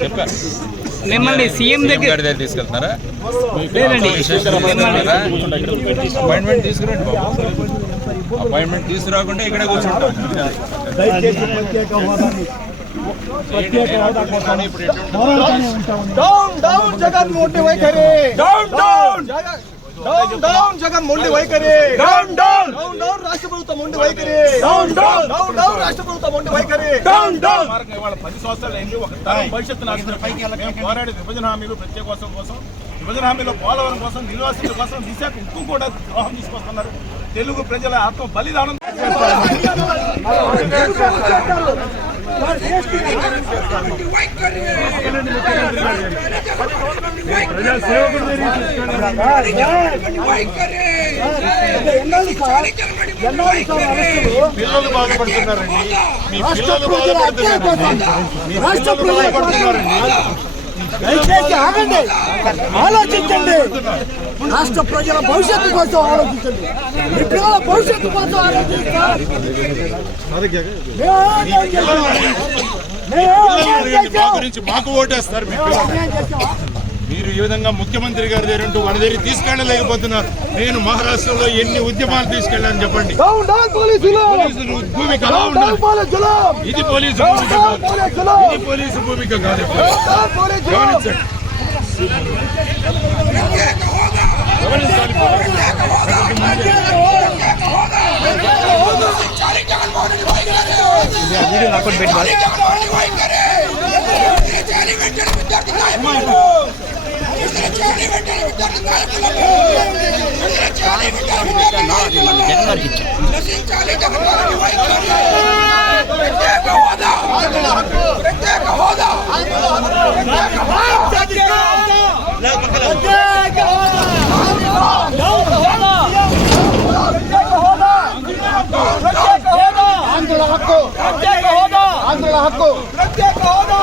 చెప్పా మిమ్మల్ని సీఎం దగ్గర తీసుకెళ్తున్నారా? అపాయింట్మెంట్ తీసుకురండి అపాయింట్మెంట్ తీసుకురాకుండా ఇక్కడే కూర్చుంటాం. జగన్ మొండి వైఖరి డౌన్ డౌన్ జగన్ మొండి వైఖరి డౌన్ డౌన్ డౌన్ రాష్ట్ర ప్రభుత్వం మొండి వైఖరి డౌన్ డౌన్ డౌన్ డౌన్ రాష్ట్ర ప్రభుత్వం మొండి వైఖరి. Down down. మార్గం ఇవాళ పది సంవత్సరాలు అయింది ఒక తరం భవిష్యత్తు నాశనం. మేము పోరాడే విభజన హామీలు ప్రత్యేక కోసం కోసం విభజన హామీలో పోలవరం కోసం నిర్వాసితుల కోసం విశాఖ ఉక్కు కూడా ద్రోహం తీసుకొస్తున్నారు. తెలుగు ప్రజల ఆత్మ బలిదానం. పిల్లలు బాధపడుతున్నారండి. మీ పిల్లలు బాధపడుతున్నారండి. రాష్ట్ర దయచేసి ఆగండి. ఆలోచించండి. రాష్ట్ర ప్రజల భవిష్యత్తు కోసం ఆలోచించండి. మీ పిల్లల భవిష్యత్తు కోసం ఆలోచించాలి గురించి మాకు ఓటేస్తారు మీ పిల్లలు. మీరు ఈ విధంగా ముఖ్యమంత్రి గారి దగ్గర ఉంటూ వాళ్ళ దగ్గర తీసుకెళ్ళలేకపోతున్నారు నేను మహారాష్ట్రలో ఎన్ని ఉద్యమాలు తీసుకెళ్ళాను చెప్పండి. భూమిక ఉండాలి ఇది పోలీసు భూమిక కాదు. పోలీసులు ఇది పోలీసు భూమిక కాదు. ఆంధ్రుల హక్కు ఆంధ్రుల హక్కు ప్రత్యేక హోదా!